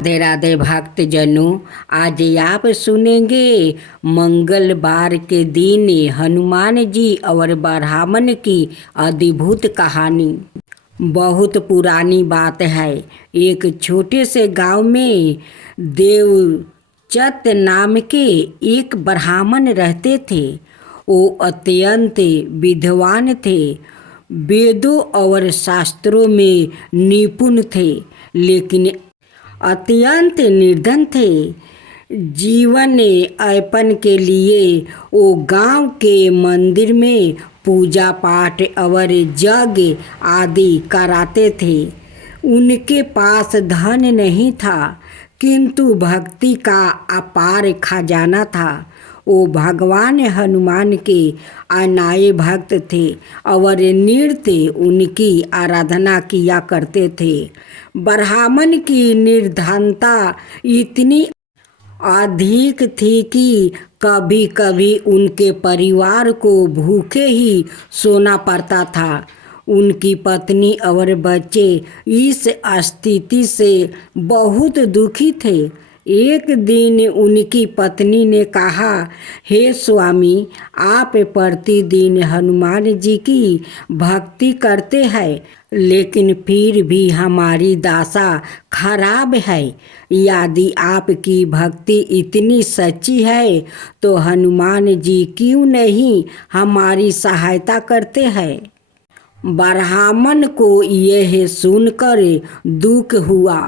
राधे राधे भक्त जनों, आज आप सुनेंगे मंगलवार के दिन हनुमान जी और ब्राह्मण की अद्भुत कहानी। बहुत पुरानी बात है। एक छोटे से गांव में देवचत नाम के एक ब्राह्मण रहते थे। वो अत्यंत विद्वान थे, वेदों और शास्त्रों में निपुण थे, लेकिन अत्यंत निर्धन थे। जीवन यापन के लिए वो गांव के मंदिर में पूजा पाठ और यज्ञ आदि कराते थे। उनके पास धन नहीं था, किंतु भक्ति का अपार खजाना था। वो भगवान हनुमान के अनाए भक्त थे और नित्य उनकी आराधना किया करते थे। ब्राह्मण की निर्धनता इतनी अधिक थी कि कभी कभी उनके परिवार को भूखे ही सोना पड़ता था। उनकी पत्नी और बच्चे इस स्थिति से बहुत दुखी थे। एक दिन उनकी पत्नी ने कहा, हे स्वामी, आप प्रतिदिन हनुमान जी की भक्ति करते हैं, लेकिन फिर भी हमारी दशा खराब है। यदि आपकी भक्ति इतनी सच्ची है तो हनुमान जी क्यों नहीं हमारी सहायता करते हैं। ब्राह्मण को यह सुनकर दुख हुआ।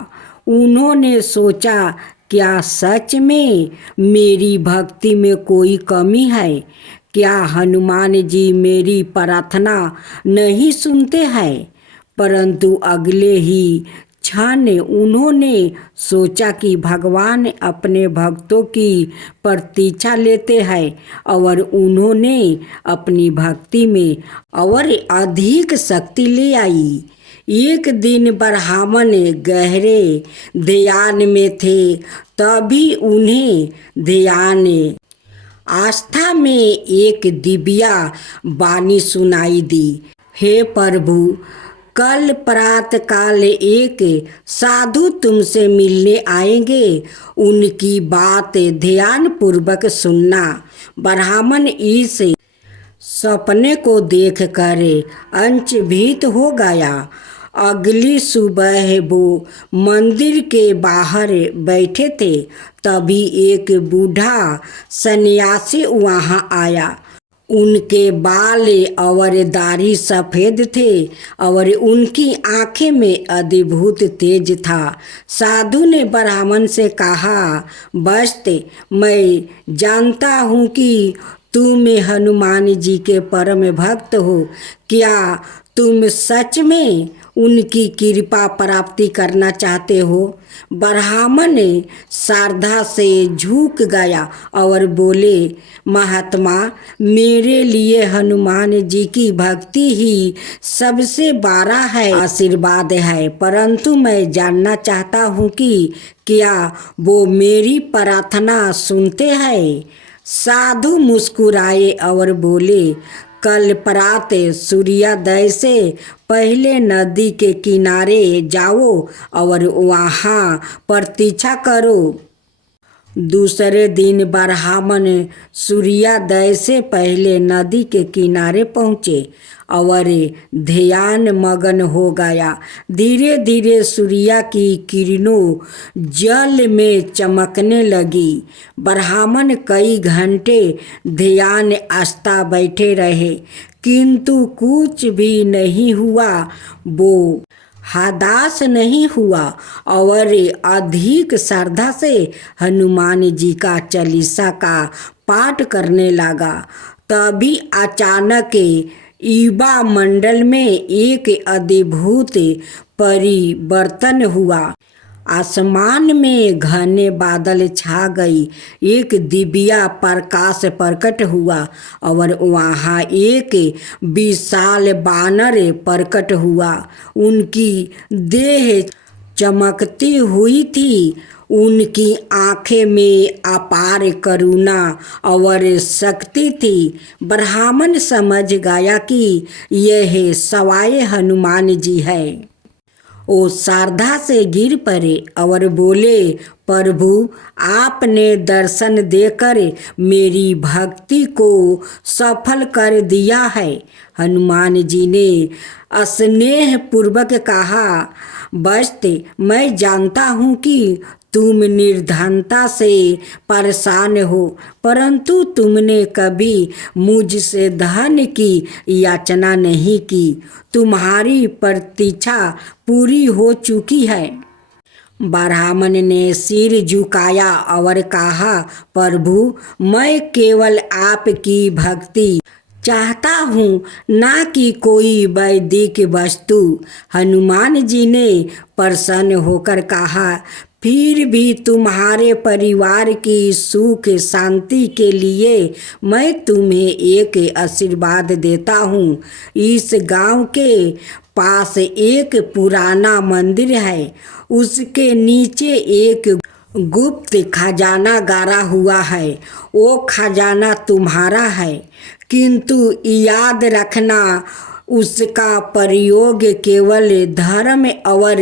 उन्होंने सोचा, क्या सच में मेरी भक्ति में कोई कमी है? क्या हनुमान जी मेरी प्रार्थना नहीं सुनते हैं? परंतु अगले ही क्षण उन्होंने सोचा कि भगवान अपने भक्तों की प्रतीक्षा लेते हैं और उन्होंने अपनी भक्ति में और अधिक शक्ति ले आई। एक दिन ब्राह्मण गहरे ध्यान में थे, तभी उन्हें ध्यान आस्था में एक दिव्या वाणी सुनाई दी। हे प्रभु, कल प्रातः काल एक साधु तुमसे मिलने आएंगे, उनकी बात ध्यान पूर्वक सुनना। ब्राह्मण इस सपने को देखकर अचंभित हो गया। अगली सुबह वो मंदिर के बाहर बैठे थे, तभी एक बूढ़ा सन्यासी वहाँ आया। उनके बाल और दाढ़ी सफ़ेद थे और उनकी आंखें में अद्भुत तेज था। साधु ने ब्राह्मण से कहा, बस्त, मैं जानता हूँ कि तुम हनुमान जी के परम भक्त हो। क्या तुम सच में उनकी कृपा प्राप्ति करना चाहते हो? ब्राह्मण श्रद्धा से झुक गया और बोले, महात्मा, मेरे लिए हनुमान जी की भक्ति ही सबसे बड़ा है आशीर्वाद है, परंतु मैं जानना चाहता हूँ कि क्या वो मेरी प्रार्थना सुनते हैं? साधु मुस्कुराए और बोले, कल प्रातः सूर्योदय से पहले नदी के किनारे जाओ और वहाँ प्रतीक्षा करो। दूसरे दिन ब्राह्मण सूर्योदय से पहले नदी के किनारे पहुँचे और ध्यान मगन हो गया। धीरे धीरे सूर्य की किरणों जल में चमकने लगी। ब्राह्मण कई घंटे ध्यान आस्था बैठे रहे, किंतु कुछ भी नहीं हुआ। वो हताश नहीं हुआ और अधिक श्रद्धा से हनुमान जी का चालीसा का पाठ करने लगा। तभी अचानक युवा मंडल में एक अद्भुत परिवर्तन हुआ। आसमान में घने बादल छा गई। एक दिव्या प्रकाश प्रकट हुआ और वहाँ एक विशाल बानर प्रकट हुआ। उनकी देह चमकती हुई थी। उनकी आँखें में अपार करुणा और शक्ति थी। ब्राह्मण समझ गया कि यह सवाए हनुमान जी है। वो श्रद्धा से गिर पड़े और बोले, प्रभु आपने दर्शन देकर मेरी भक्ति को सफल कर दिया है। हनुमान जी ने स्नेह पूर्वक कहा, बस्ते मैं जानता हूँ कि तुम निर्धनता से परेशान हो, परंतु तुमने कभी मुझसे धन की याचना नहीं की। तुम्हारी प्रतीक्षा पूरी हो चुकी है। ब्राह्मण ने सिर झुकाया और कहा, प्रभु मैं केवल आपकी भक्ति चाहता हूँ, ना कि कोई वैदिक वस्तु। हनुमान जी ने प्रसन्न होकर कहा, फिर भी तुम्हारे परिवार की सुख शांति के लिए मैं तुम्हें एक आशीर्वाद देता हूँ। इस गांव के पास एक पुराना मंदिर है, उसके नीचे एक गुप्त खजाना गाड़ा हुआ है। वो खजाना तुम्हारा है, किंतु याद रखना उसका प्रयोग केवल धर्म और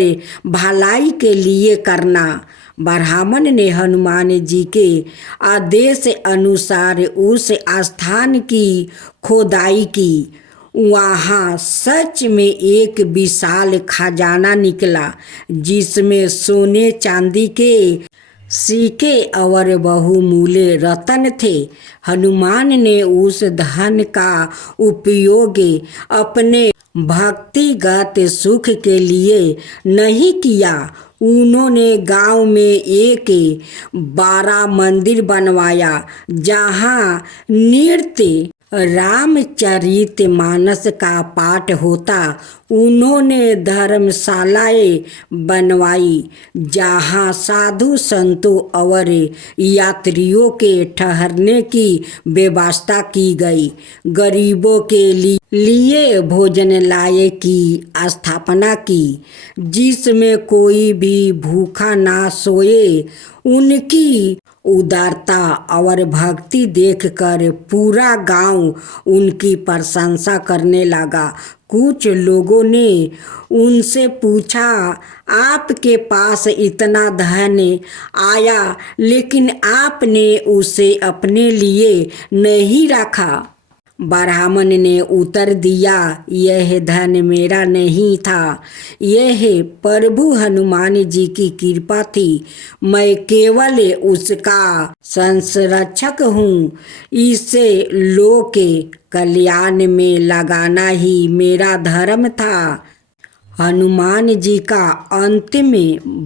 भलाई के लिए करना। ब्राह्मण ने हनुमान जी के आदेश अनुसार उस स्थान की खोदाई की। वहाँ सच में एक विशाल खजाना निकला, जिसमें सोने चांदी के सिक्के और बहुमूल्य रत्न थे। हनुमान ने उस धन का उपयोग अपने भक्तिगत सुख के लिए नहीं किया। उन्होंने गांव में एक बड़ा मंदिर बनवाया, जहां नृत्य रामचरितमानस का पाठ होता। उन्होंने धर्मशालाएं बनवाई, जहां साधु संतों और यात्रियों के ठहरने की व्यवस्था की गई। गरीबों के लिए भोजनालय की स्थापना की, जिसमें कोई भी भूखा ना सोए। उनकी उदारता और भक्ति देखकर पूरा गांव उनकी प्रशंसा करने लगा। कुछ लोगों ने उनसे पूछा, आपके पास इतना धन आया, लेकिन आपने उसे अपने लिए नहीं रखा। ब्राह्मण ने उत्तर दिया, यह धन मेरा नहीं था, यह प्रभु हनुमान जी की कृपा थी। मैं केवल उसका संरक्षक हूँ। इसे लोक के कल्याण में लगाना ही मेरा धर्म था। हनुमान जी का अंतिम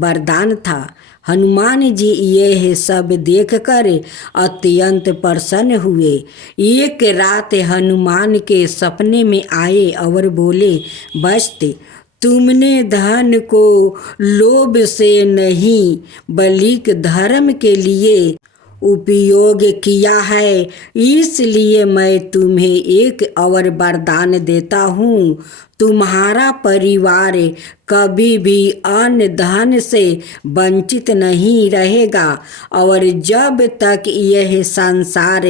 वरदान था। हनुमान जी यह सब देखकर अत्यंत प्रसन्न हुए। एक रात हनुमान के सपने में आए और बोले, बस्ते तुमने धन को लोभ से नहीं बल्कि धर्म के लिए उपयोग किया है, इसलिए मैं तुम्हें एक और वरदान देता हूँ। तुम्हारा परिवार कभी भी अन्न धन से वंचित नहीं रहेगा, और जब तक यह संसार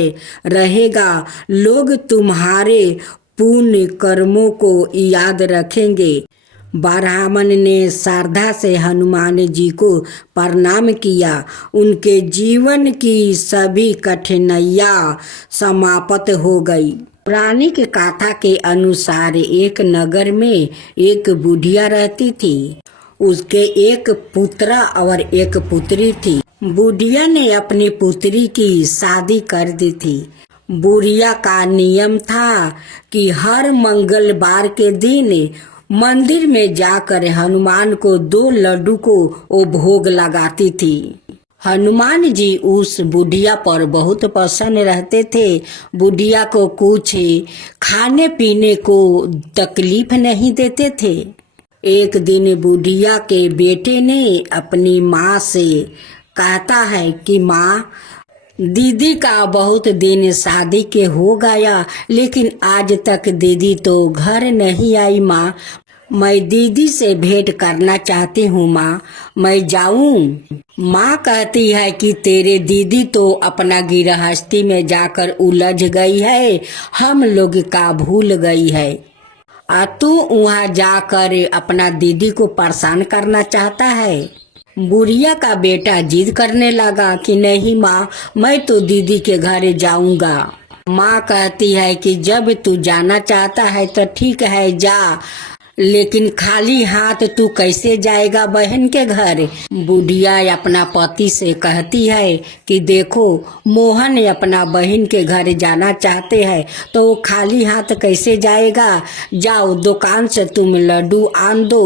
रहेगा लोग तुम्हारे पुण्य कर्मों को याद रखेंगे। ब्राह्मण ने श्रद्धा से हनुमान जी को प्रणाम किया। उनके जीवन की सभी कठिनाइयाँ समाप्त हो गई। पौराणिक कथा के अनुसार एक नगर में एक बुढ़िया रहती थी। उसके एक पुत्र और एक पुत्री थी। बुढ़िया ने अपनी पुत्री की शादी कर दी थी। बुढ़िया का नियम था कि हर मंगलवार के दिन मंदिर में जाकर हनुमान को 2 लड्डू को वो भोग लगाती थी। हनुमान जी उस बुढ़िया पर बहुत प्रसन्न रहते थे। बुढ़िया को कुछ खाने पीने को तकलीफ नहीं देते थे। एक दिन बुढ़िया के बेटे ने अपनी माँ से कहता है कि माँ, दीदी का बहुत दिन शादी के हो गया, लेकिन आज तक दीदी तो घर नहीं आई। माँ, मैं दीदी से भेंट करना चाहती हूँ। माँ, मैं जाऊँ? माँ कहती है कि तेरे दीदी तो अपना गृहस्थी में जाकर उलझ गई है, हम लोग का भूल गई है। तू वहाँ जाकर अपना दीदी को परेशान करना चाहता है। बुढ़िया का बेटा जिद करने लगा कि नहीं माँ, मैं तो दीदी के घर जाऊंगा। माँ कहती है कि जब तू जाना चाहता है तो ठीक है जा, लेकिन खाली हाथ तू कैसे जाएगा बहन के घर। बुढ़िया अपना पति से कहती है कि देखो, मोहन अपना बहन के घर जाना चाहते हैं तो वो खाली हाथ कैसे जाएगा। जाओ दुकान से तुम लड्डू आन दो।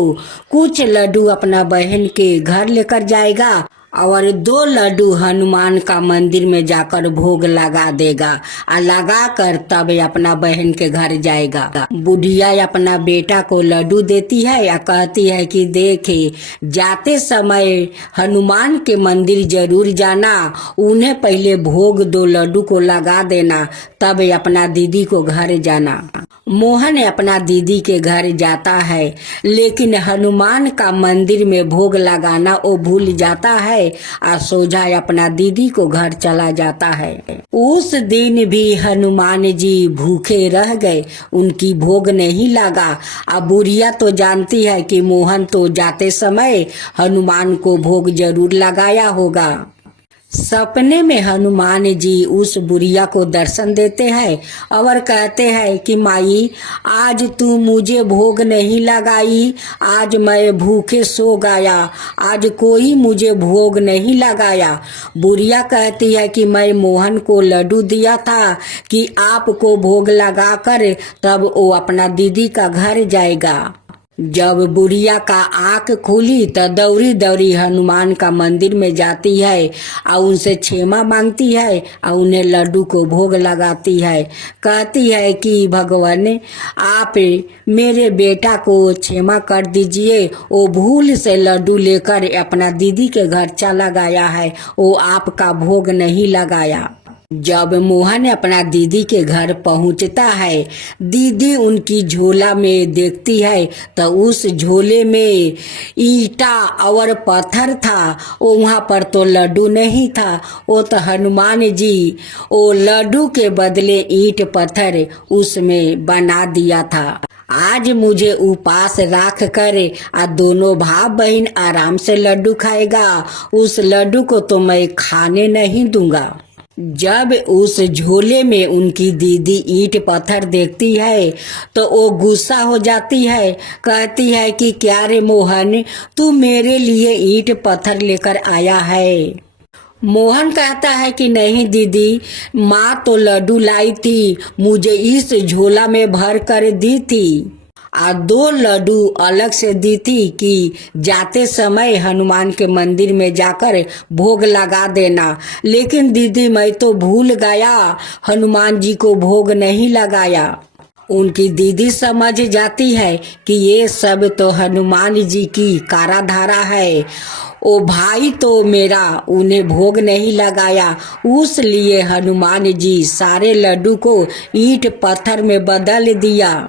कुछ लड्डू अपना बहन के घर लेकर जाएगा और 2 लड्डू हनुमान का मंदिर में जाकर भोग लगा देगा और लगा कर तब अपना बहन के घर जाएगा। बुढ़िया अपना बेटा को लड्डू देती है या कहती है कि देखे, जाते समय हनुमान के मंदिर जरूर जाना, उन्हें पहले भोग 2 लड्डू को लगा देना, तब अपना दीदी को घर जाना। मोहन अपना दीदी के घर जाता है, लेकिन हनुमान का मंदिर में भोग लगाना वो भूल जाता है और सोझा अपना दीदी को घर चला जाता है। उस दिन भी हनुमान जी भूखे रह गए, उनकी भोग नहीं लगा। अब बुढ़िया तो जानती है कि मोहन तो जाते समय हनुमान को भोग जरूर लगाया होगा। सपने में हनुमान जी उस बुढ़िया को दर्शन देते हैं और कहते हैं कि माई, आज तू मुझे भोग नहीं लगाई, आज मैं भूखे सो गया, आज कोई मुझे भोग नहीं लगाया। बुढ़िया कहती है कि मैं मोहन को लड्डू दिया था कि आपको भोग लगाकर तब वो अपना दीदी का घर जाएगा। जब बुढ़िया का आँख खुली तो दौड़ी दौड़ी हनुमान का मंदिर में जाती है और उनसे क्षमा मांगती है और उन्हें लड्डू को भोग लगाती है। कहती है कि भगवान, आप मेरे बेटा को क्षमा कर दीजिए, वो भूल से लड्डू लेकर अपना दीदी के घर चला गया है, वो आपका भोग नहीं लगाया। जब मोहन अपना दीदी के घर पहुंचता है, दीदी उनकी झोला में देखती है तो उस झोले में ईटा और पत्थर था, वहाँ पर तो लड्डू नहीं था। वो तो हनुमान जी वो लड्डू के बदले ईंट पत्थर उसमें बना दिया था। आज मुझे उपास रख कर दोनों भाई बहन आराम से लड्डू खाएगा, उस लड्डू को तो मैं खाने नहीं दूंगा। जब उस झोले में उनकी दीदी ईंट पत्थर देखती है तो वो गुस्सा हो जाती है। कहती है कि क्या रे मोहन, तू मेरे लिए ईंट पत्थर लेकर आया है। मोहन कहता है कि नहीं दीदी, माँ तो लड्डू लाई थी, मुझे इस झोला में भर कर दी थी और 2 लड्डू अलग से दी थी कि जाते समय हनुमान के मंदिर में जाकर भोग लगा देना। लेकिन दीदी, मैं तो भूल गया, हनुमान जी को भोग नहीं लगाया। उनकी दीदी समझ जाती है कि ये सब तो हनुमान जी की काराधारा है, ओ भाई तो मेरा उन्हें भोग नहीं लगाया, उस लिए हनुमान जी सारे लड्डू को ईंट पत्थर में बदल दिया।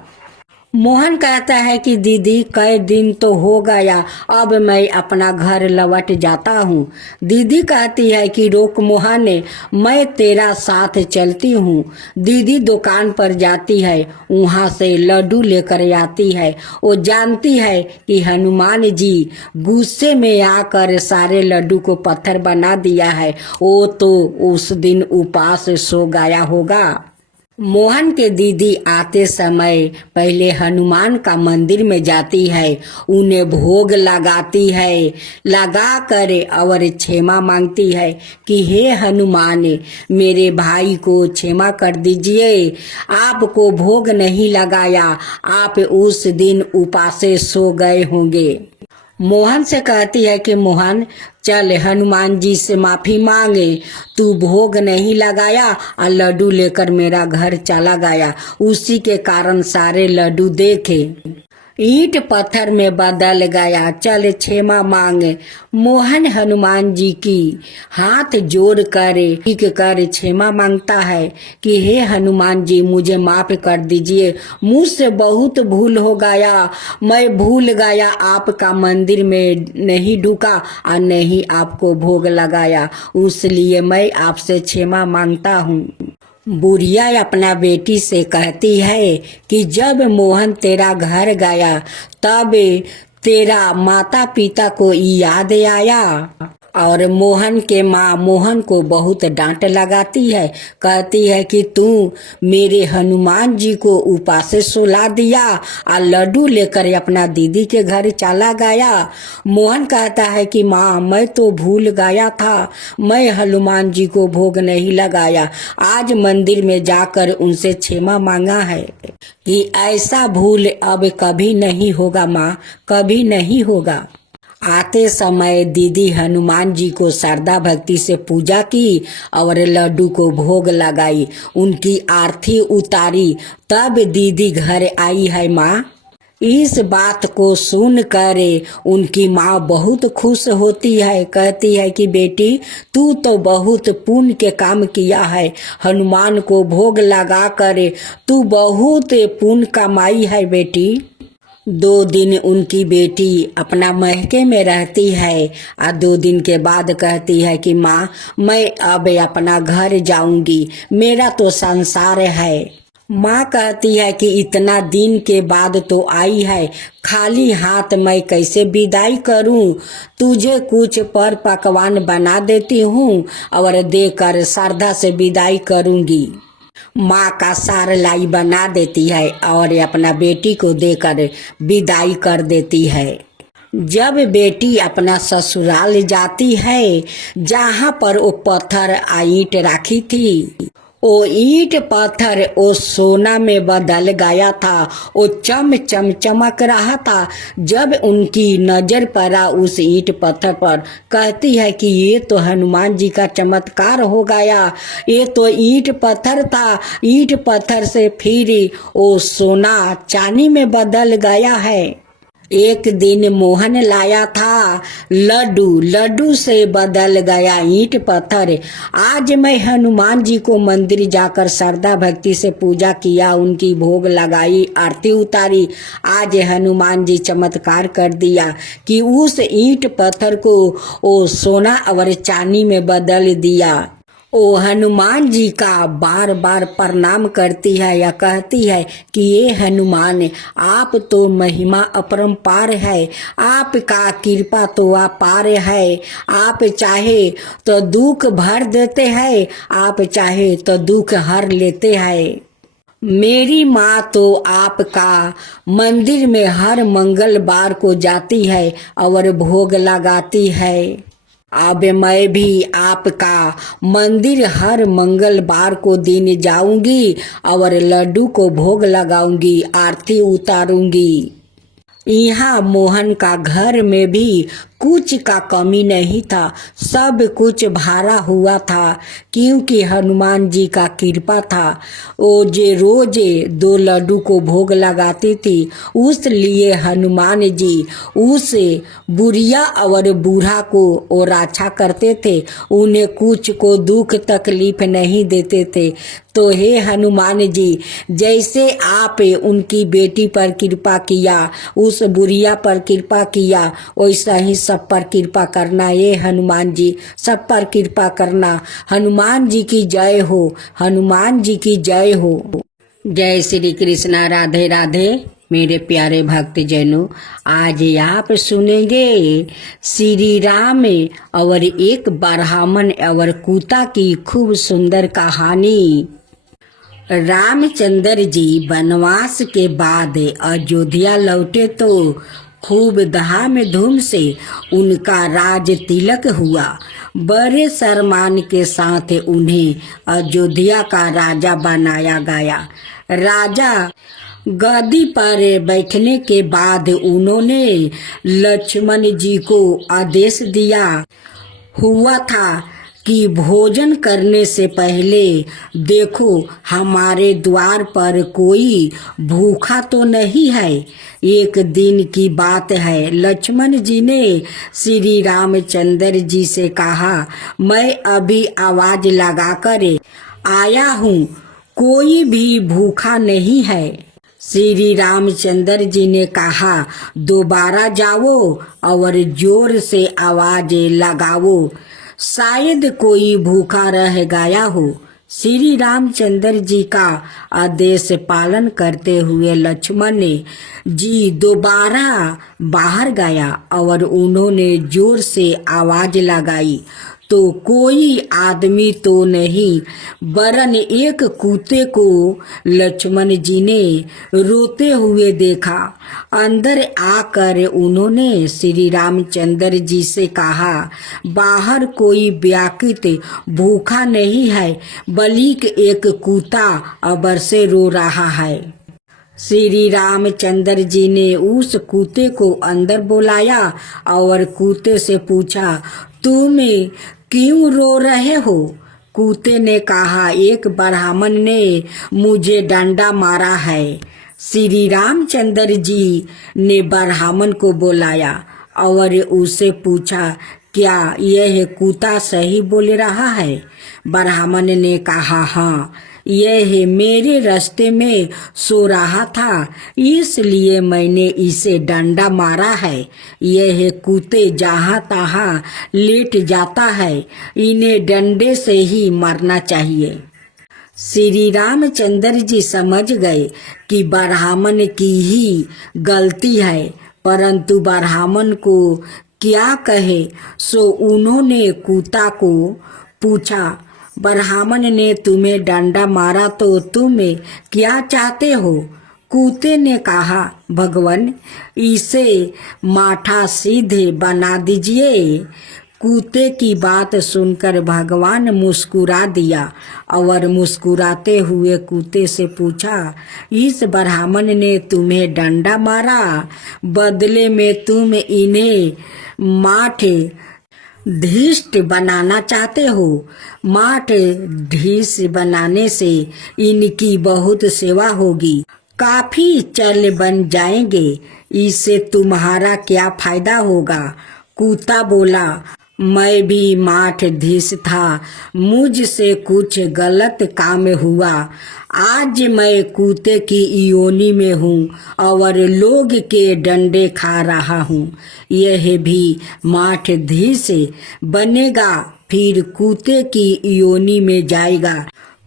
मोहन कहता है कि दीदी, कई दिन तो हो गया, अब मैं अपना घर लौट जाता हूँ। दीदी कहती है कि रोक मोहन, मैं तेरा साथ चलती हूँ। दीदी दुकान पर जाती है, वहाँ से लड्डू लेकर आती है। वो जानती है कि हनुमान जी गुस्से में आकर सारे लड्डू को पत्थर बना दिया है, वो तो उस दिन उपास सो गया होगा। मोहन के दीदी आते समय पहले हनुमान का मंदिर में जाती है, उन्हें भोग लगाती है, लगा कर और क्षमा मांगती है कि हे हनुमान, मेरे भाई को क्षमा कर दीजिए, आपको भोग नहीं लगाया, आप उस दिन उपासे सो गए होंगे। मोहन से कहती है कि मोहन, चल हनुमान जी से माफी मांगे, तू भोग नहीं लगाया और लड्डू लेकर मेरा घर चला गया, उसी के कारण सारे लड्डू देखे ईंट पत्थर में बदल गया, चल क्षमा मांगे। मोहन हनुमान जी की हाथ जोड़ कर ठीक कर क्षमा मांगता है कि हे हनुमान जी, मुझे माफ कर दीजिए, मुझसे बहुत भूल हो गया, मैं भूल गया आपका मंदिर में नहीं ढुका और नहीं आपको भोग लगाया, इसलिए मैं आपसे क्षमा मांगता हूँ। बुढ़िया अपना बेटी से कहती है कि जब मोहन तेरा घर गया तब तेरा माता पिता को याद आया। और मोहन के माँ मोहन को बहुत डांट लगाती है, कहती है कि तू मेरे हनुमान जी को उपास से सुला दिया और लड्डू लेकर अपना दीदी के घर चला गया। मोहन कहता है कि माँ मैं तो भूल गया था, मैं हनुमान जी को भोग नहीं लगाया, आज मंदिर में जाकर उनसे क्षमा मांगा है कि ऐसा भूल अब कभी नहीं होगा माँ, कभी नहीं होगा। आते समय दीदी हनुमान जी को श्रद्धा भक्ति से पूजा की और लड्डू को भोग लगाई, उनकी आरती उतारी, तब दीदी घर आई है माँ। इस बात को सुनकर उनकी माँ बहुत खुश होती है, कहती है कि बेटी तू तो बहुत पुण्य के काम किया है, हनुमान को भोग लगा कर तू बहुत पुण्य कमाई है बेटी। 2 दिन उनकी बेटी अपना महके में रहती है और 2 दिन के बाद कहती है कि माँ मैं अब अपना घर जाऊंगी, मेरा तो संसार है। माँ कहती है कि इतना दिन के बाद तो आई है, खाली हाथ मैं कैसे विदाई करूं, तुझे कुछ पर पकवान बना देती हूँ और देकर श्रद्धा से विदाई करूंगी। माँ का सार लाई बना देती है और अपना बेटी को देकर विदाई कर देती है। जब बेटी अपना ससुराल जाती है, जहाँ पर वो पत्थर ईंट रखी थी, वो ईंट पत्थर वो सोना में बदल गया था, वो चम चम चमक रहा था। जब उनकी नजर पड़ा उस ईंट पत्थर पर, कहती है कि ये तो हनुमान जी का चमत्कार हो गया, ये तो ईंट पत्थर था, ईंट पत्थर से फिर वो सोना चांदी में बदल गया है। एक दिन मोहन लाया था लड्डू, लड्डू से बदल गया ईंट पत्थर। आज मैं हनुमान जी को मंदिर जाकर श्रद्धा भक्ति से पूजा किया, उनकी भोग लगाई, आरती उतारी, आज हनुमान जी चमत्कार कर दिया कि उस ईंट पत्थर को वो सोना और चांदी में बदल दिया। ओ हनुमान जी का बार बार प्रणाम करती है या कहती है कि ये हनुमान आप तो महिमा अपरंपार है, आपका कृपा तो अपार है, आप चाहे तो दुख भर देते हैं, आप चाहे तो दुख हर लेते हैं। मेरी माँ तो आपका मंदिर में हर मंगलवार को जाती है और भोग लगाती है। अब मैं भी आपका मंदिर हर मंगलवार को दिन जाऊंगी और लड्डू को भोग लगाऊंगी, आरती उतारूंगी। यहाँ मोहन का घर में भी कुछ का कमी नहीं था, सब कुछ भरा हुआ था, क्योंकि हनुमान जी का कृपा था। वो जे रोज 2 लड्डू को भोग लगाती थी, उस लिए हनुमान जी उस बुढ़िया और बूढ़ा को वो रक्षा करते थे, उन्हें कुछ को दुख तकलीफ नहीं देते थे। तो हे हनुमान जी, जैसे आप उनकी बेटी पर कृपा किया, उस बुढ़िया पर कृपा किया, वैसा ही सब पर कृपा करना। ये हनुमान जी सब पर कृपा करना। हनुमान जी की जय हो, हनुमान जी की जय हो। जय श्री कृष्णा, राधे राधे। मेरे प्यारे भक्त जनों, आज आप सुनेंगे श्री राम और एक ब्राह्मण और कुत्ता की खूब सुंदर कहानी। रामचंद्र जी वनवास के बाद अयोध्या लौटे तो खूब धाम धूम से उनका राज तिलक हुआ। बड़े सम्मान के साथ उन्हें अयोध्या का राजा बनाया गया। राजा गद्दी पर बैठने के बाद उन्होंने लक्ष्मण जी को आदेश दिया हुआ था कि भोजन करने से पहले देखो हमारे द्वार पर कोई भूखा तो नहीं है। एक दिन की बात है, लक्ष्मण जी ने श्री रामचंद्र जी से कहा, मैं अभी आवाज लगाकर आया हूँ, कोई भी भूखा नहीं है। श्री रामचंद्र जी ने कहा, दोबारा जाओ और जोर से आवाज लगाओ, शायद कोई भूखा रह गया हो। श्री रामचंद्र जी का आदेश पालन करते हुए लक्ष्मण जी दोबारा बाहर गया और उन्होंने जोर से आवाज लगाई तो कोई आदमी तो नहीं वरन एक कुत्ते को लक्ष्मण जी ने रोते हुए देखा। अंदर आकर उन्होंने श्री रामचंद्र जी से कहा, बाहर कोई व्याकुत भूखा नहीं है, बल्कि एक कुत्ता अबर से रो रहा है। श्री रामचंद्र जी ने उस कुत्ते को अंदर बुलाया और कुत्ते से पूछा, तुम क्यों रो रहे हो? कुत्ते ने कहा, एक ब्राह्मण ने मुझे डंडा मारा है। श्री रामचंद्र जी ने ब्राह्मण को बुलाया और उससे पूछा, क्या यह कुत्ता सही बोल रहा है? ब्राह्मण ने कहा, हाँ, यह मेरे रास्ते में सो रहा था, इसलिए मैंने इसे डंडा मारा है। यह कुत्ते जहाँ तहाँ लेट जाता है, इन्हें डंडे से ही मारना चाहिए। श्री रामचंद्र जी समझ गए कि ब्राह्मण की ही गलती है, परंतु ब्राह्मण को क्या कहे, सो उन्होंने कुत्ता को पूछा, ब्राह्मण ने तुम्हें डंडा मारा तो तुम क्या चाहते हो? कुत्ते ने कहा, भगवान, इसे माथा सीधे बना दीजिए। कुत्ते की बात सुनकर भगवान मुस्कुरा दिया और मुस्कुराते हुए कुत्ते से पूछा, इस ब्राह्मण ने तुम्हें डंडा मारा, बदले में तुम इन्हें माठ धीष्ट बनाना चाहते हो। माठ ढीस बनाने से इनकी बहुत सेवा होगी, काफी चल बन जाएंगे, इससे तुम्हारा क्या फायदा होगा? कुत्ता बोला, मैं भी माठ धीस था, मुझसे कुछ गलत काम हुआ, आज मैं कुत्ते की योनि में हूँ और लोग के डंडे खा रहा हूँ। यह भी माठ धीस बनेगा, फिर कुत्ते की योनि में जाएगा,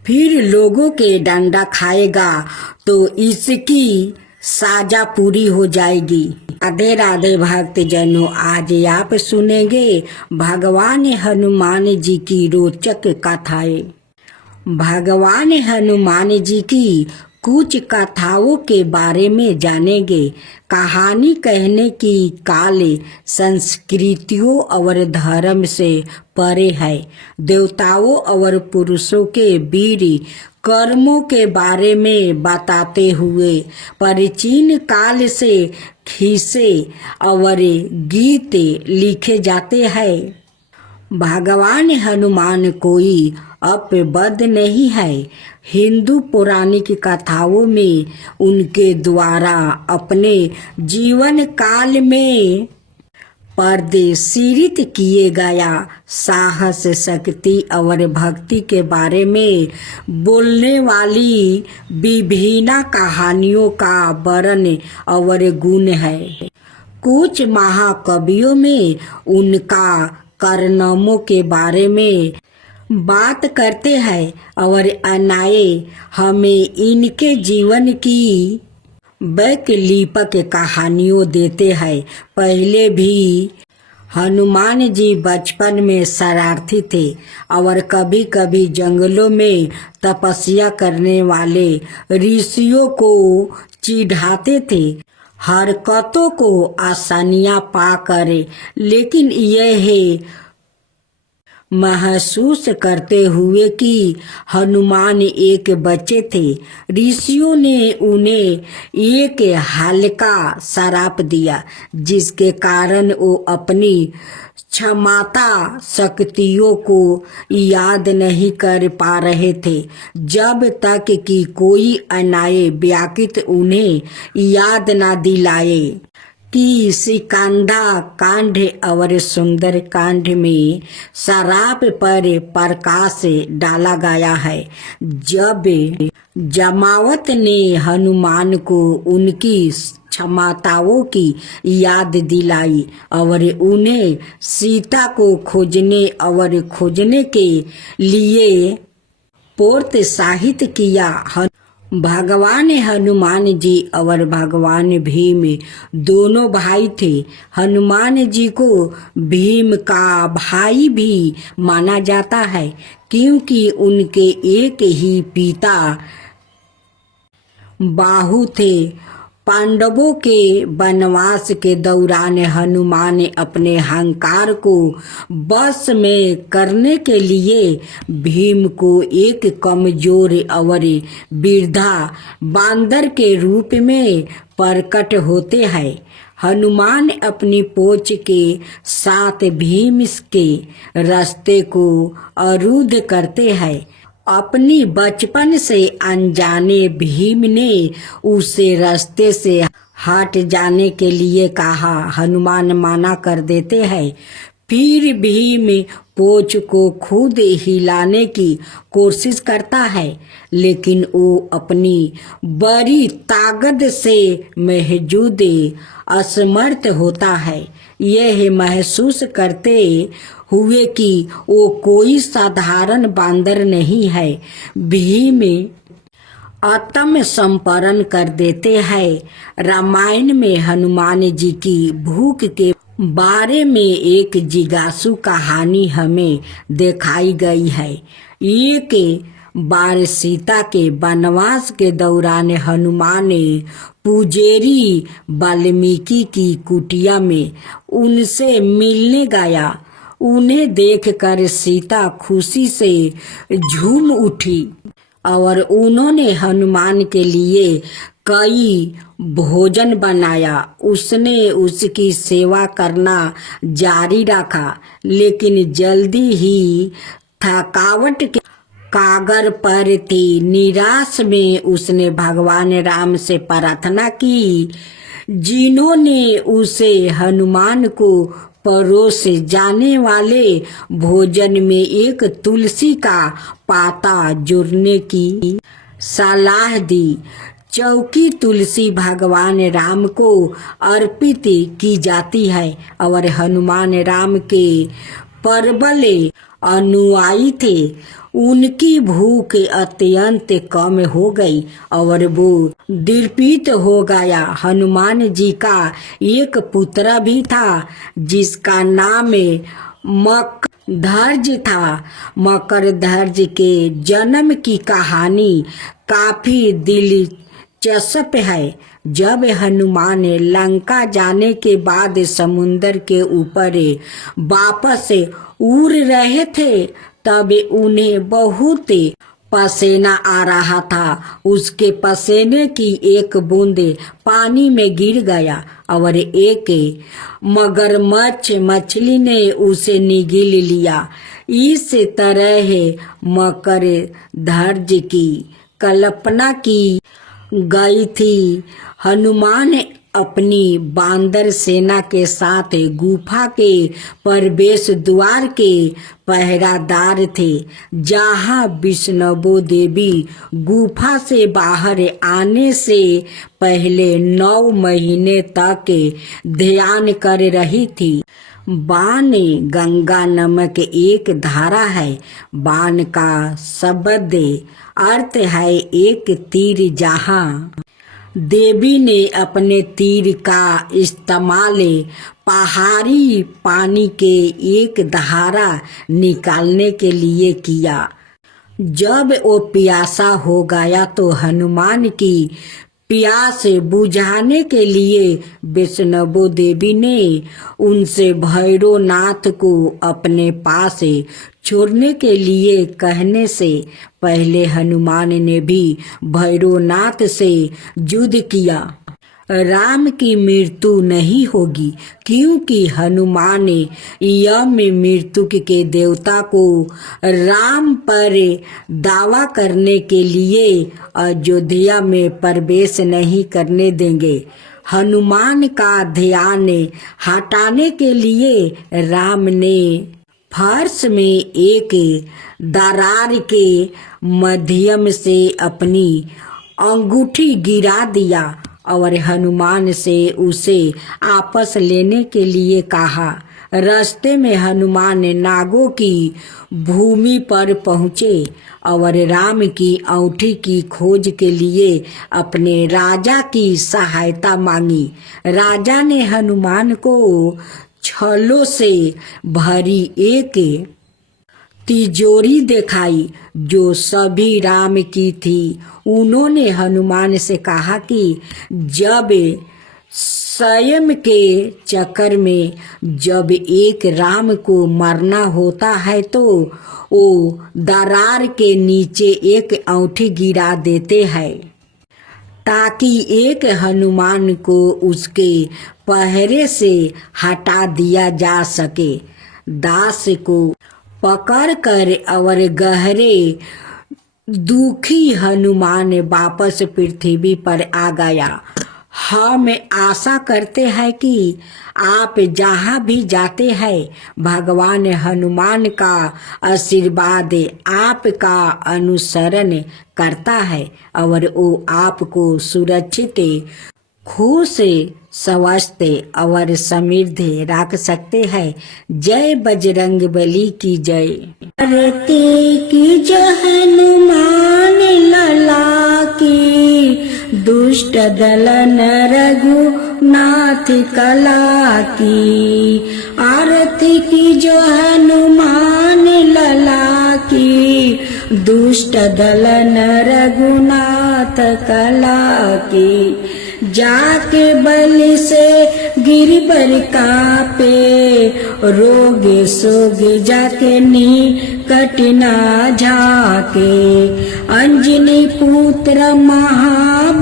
फिर लोगों के डंडा खाएगा, तो इसकी साजा पूरी हो जाएगी। राधे राधे भक्त जनों, आज आप सुनेंगे भगवान हनुमान जी की रोचक कथाएं। भगवान हनुमान जी की कुछ कथाओं के बारे में जानेंगे। कहानी कहने की काल संस्कृतियों और धर्म से परे है। देवताओं और पुरुषों के वीर कर्मों के बारे में बताते हुए प्राचीन काल से खिस्से और गीत लिखे जाते हैं। भगवान हनुमान कोई अपबद नहीं है। हिंदू पौराणिक कथाओं में उनके द्वारा अपने जीवन काल में प्रदर्शित किए गया साहस, शक्ति और भक्ति के बारे में बोलने वाली विभिन्न कहानियों का वर्णन और गुण है। कुछ महाकवियों में उनका कारनामों के बारे में बात करते हैं और अन्य हमें इनके जीवन की वैकल्पिक कहानियों देते हैं। पहले भी हनुमान जी बचपन में शरारती थे और कभी कभी जंगलों में तपस्या करने वाले ऋषियों को चिढ़ाते थे, हरकतों को आसानियां पाकर, लेकिन यह महसूस करते हुए कि हनुमान एक बच्चे थे, ऋषियों ने उन्हें एक हल्का श्राप दिया, जिसके कारण वो अपनी क्षमता शक्तियों को याद नहीं कर पा रहे थे, जब तक कि कोई अन्य व्यक्ति उन्हें याद न दिलाए। कि सिकंदा कांड और सुंदर कांड में शराप पर प्रकाश डाला गया है। जब जमावत ने हनुमान को उनकी क्षमताओं की याद दिलाई और उन्हें सीता को खोजने के लिए प्रोत्साहित किया। भगवान हनुमान जी और भगवान भीम दोनों भाई थे। हनुमान जी को भीम का भाई भी माना जाता है क्योंकि उनके एक ही पिता बाहु थे। पांडवों के वनवास के दौरान हनुमान अपने अहंकार को बस में करने के लिए भीम को एक कमजोर और वृद्धा बांदर के रूप में प्रकट होते हैं। हनुमान अपनी पूंछ के साथ भीम के रास्ते को अवरुद्ध करते हैं। अपनी बचपन से अनजाने भीम ने उसे रास्ते से हट जाने के लिए कहा। हनुमान मना कर देते हैं। फिर भीम पूंछ को खुद हिलाने की कोशिश करता है, लेकिन वो अपनी बड़ी ताकत से महजूद असमर्थ होता है। यह महसूस करते हुए कि वो कोई साधारण बांदर नहीं है, भीम आत्मसमर्पण कर देते हैं। रामायण में हनुमान जी की भूख के बारे में एक जिज्ञासु कहानी हमें दिखाई गई है। एक बार सीता के वनवास के दौरान हनुमान पुजारी वाल्मीकि की कुटिया में उनसे मिलने गया। उन्हें देखकर सीता खुशी से झूम उठी और उन्होंने हनुमान के लिए कई भोजन बनाया। उसने उसकी सेवा करना जारी रखा, लेकिन जल्दी ही थकावट के कागर पर थी। निराश में उसने भगवान राम से प्रार्थना की, जिन्होंने उसे हनुमान को परोसे जाने वाले भोजन में एक तुलसी का पाता जोड़ने की सलाह दी। चौकी तुलसी भगवान राम को अर्पित की जाती है और हनुमान राम के प्रबल अनुयायी थे। उनकी भूख अत्यंत कम हो गई और वो दीर्पित हो गया। हनुमान जी का एक पुत्र भी था जिसका नाम मकरध्वज था। मकरध्वज के जन्म की कहानी काफी दिलचस्प है। जब हनुमान लंका जाने के बाद समुद्र के ऊपर वापस उड़ रहे थे, तब उन्हें बहुत पसीना आ रहा था। उसके पसीने की एक बूंद पानी में गिर गया और एक मगरमच्छ मछली ने उसे निगल लिया। इस तरह मकरध्वज की कल्पना की गई थी। हनुमान अपनी बांदर सेना के साथ गुफा के प्रवेश द्वार के पहरादार थे, जहां वैष्णो देवी गुफा से बाहर आने से पहले 9 महीने तक ध्यान कर रही थी। बाण गंगा नामक एक धारा है। बाण का शब्द अर्थ है एक तीर। जहां देवी ने अपने तीर का इस्तेमाल पहाड़ी पानी के एक धारा निकालने के लिए किया। जब वो प्यासा हो गया तो हनुमान की प्यास बुझाने के लिए वैष्णो देवी ने उनसे भैरवनाथ को अपने पास छोड़ने के लिए कहने से पहले हनुमान ने भी भैरवनाथ से युद्ध किया। राम की मृत्यु नहीं होगी, क्योंकि हनुमान यम मृत्यु के देवता को राम पर दावा करने के लिए अयोध्या में प्रवेश नहीं करने देंगे। हनुमान का ध्यान हटाने के लिए राम ने फर्श में एक दरार के माध्यम से अपनी अंगूठी गिरा दिया और हनुमान से उसे आपस लेने के लिए कहा। रास्ते में हनुमान नागों की भूमि पर पहुँचे और राम की औंठी की खोज के लिए अपने राजा की सहायता मांगी। राजा ने हनुमान को छलों से भरी एक तिजोरी दिखाई जो सभी राम की थी। उन्होंने हनुमान से कहा कि जब स्वयं के चक्कर में जब एक राम को मरना होता है तो वो दरार के नीचे एक औंठी गिरा देते हैं ताकि एक हनुमान को उसके पहरे से हटा दिया जा सके। दास को पकड़कर और गहरे दुखी हनुमान वापस पृथ्वी पर आ गया। हम आशा करते हैं कि आप जहाँ भी जाते हैं भगवान हनुमान का आशीर्वाद आपका अनुसरण करता है और वो आपको सुरक्षित, खुश, स्वस्थ और समृद्ध रख सकते हैं। जय बजरंगबली की जय। आरती की जय हनुमान लला की, दुष्ट दलन रघुनाथ कला की। आरती की जय हनुमान लला की, दुष्ट दलन रघुनाथ कला की। जाके बलि से गिरबर कापे, रोग सोग जाके निकट ना झाके। अंजनी पुत्र महाबलदाई,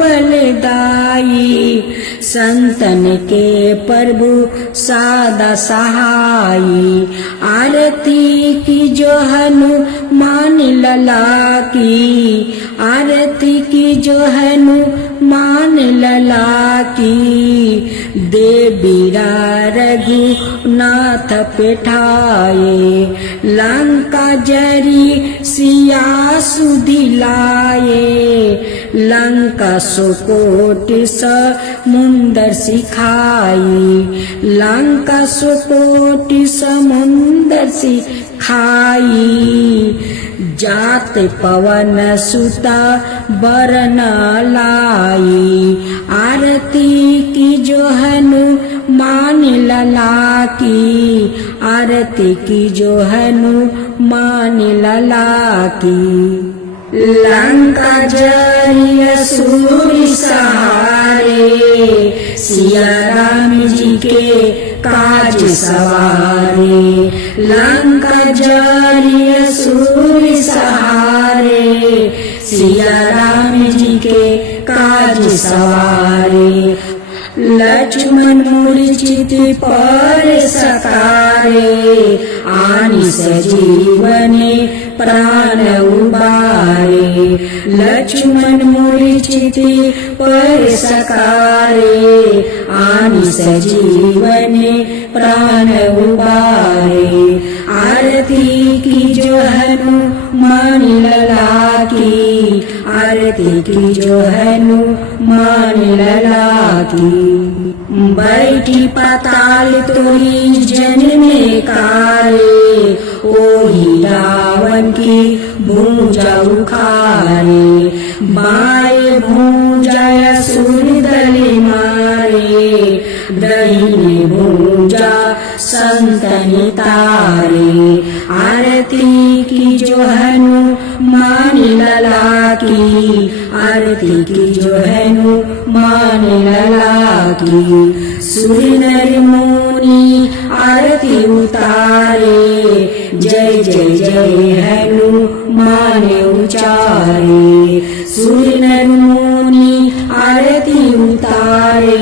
संतन के प्रभु सादा सहाई। आरती की जो हनुमान लला की, आरती की जो हनुमान लला की। देवीरा रघुनाथ पेठाए, लंका जरी सिया सुधिलाए। लंका सुकोट समुंदर सिखाई, लंका सुकोट समुंदर सिखाई। जात पवन सुता बरन लाई, आरती की जो हनुमान लला की। आरती की जो हनुमान लला की। लंका जरी असुर सहारे, सिया राम जी के काज सवारे। लंका जरी असुर सहारे, सिया राम जी के काज सवारे। लक्ष्मण मूर्छित पर सकारे, आनि सजीवने प्राण उबारे। लक्ष्मण मूर्छित पर सकारे, आनि सजीवने प्राण उबारे। आरती की जो हनुमान लला की, आरती की जो हनुमान लला की। बैठी पाताल तोरी जन्मे काले, ओही रावण की भूजा उखारे। बाएं भूजा असुर दल मारे, दाहिने भूजा संतन तारे। आरती की जो हनुमान लला की, आरती की जो हनुमान लला की। सुर नर मुनि आरती उतारे, जय जय जय हनुमान उचारे। सुर नर मुनि आरती उतारे,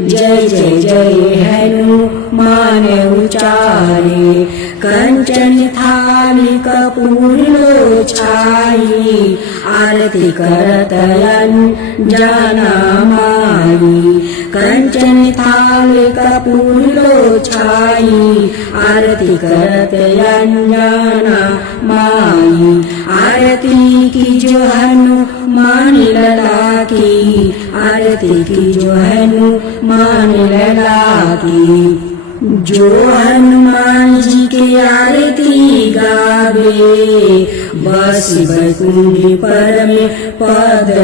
जय जय जय हनुमान उचारे। कंचन थाली कपूर लो छाई, आरती करत अंजना माई। कंचन थाली कपूर लो छाई, आरती करत अंजना माई। आरती की जो हनुमान लला की, आरती की जो हनुमान लला की। जो हनुमान जी की आरती गावे, बस बैकुंठ परम पद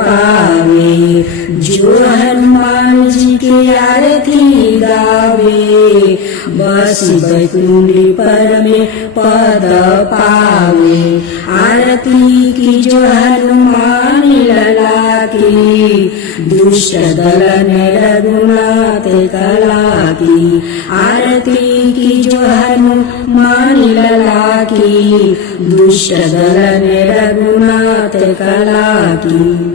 पावे। जो हनुमान जी की आरती गावे, बस बैकुंठ परम पद पावे। आरती की जो हनुमान लला की, दुष्ट दलन रघुनाथ कला की। आरती की जो हनुमान लला की, दुष्ट दलन रघुनाथ कला की।